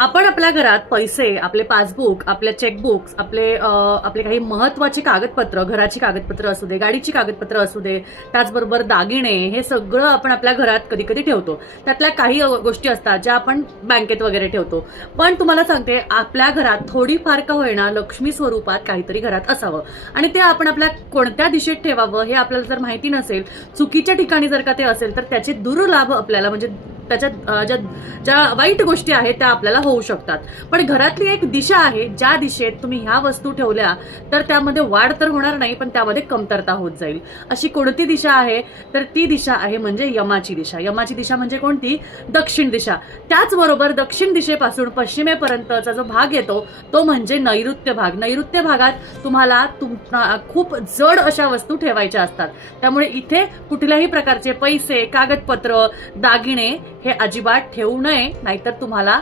आपण आपल्या घरात पैसे, आपले पासबुक, आपले चेकबुक्स, आपले काही महत्वाची कागदपत्र, घराची कागदपत्र असू दे, गाडीची कागदपत्र असू दे, त्याचबरोबर दागिने, हे सगळं आपण आपल्या घरात कधी कधी ठेवतो. त्यातल्या काही गोष्टी असतात ज्या आपण बँकेत वगैरे ठेवतो. पण तुम्हाला सांगते, आपल्या घरात थोडीफार का होईना लक्ष्मी स्वरूपात काहीतरी घरात असावं, आणि ते आपण आपल्या कोणत्या दिशेत ठेवावं हे आपल्याला जर माहिती नसेल, चुकीच्या ठिकाणी जर का ते असेल, तर त्याचे दुर्लाभ आपल्याला, म्हणजे त्याच्यात ज्या वाईट गोष्टी आहेत त्या आपल्याला होऊ शकतात. पण घरातली एक दिशा आहे, ज्या दिशेत तुम्ही ह्या वस्तू ठेवल्या तर त्यामध्ये वाढ तर होणार नाही, पण त्यामध्ये कमतरता होत जाईल. अशी कोणती दिशा आहे? तर ती दिशा आहे म्हणजे यमाची दिशा. यमाची दिशा म्हणजे कोणती? दक्षिण दिशा. त्याचबरोबर दक्षिण दिशेपासून पश्चिमेपर्यंतचा जो भाग येतो तो म्हणजे नैऋत्य भाग. नैऋत्य भागात तुम्हाला खूप जड अशा वस्तू ठेवायच्या असतात. त्यामुळे इथे कुठल्याही प्रकारचे पैसे, कागदपत्र, दागिने हे अजिबात ठेवू नये, नाहीतर तुम्हाला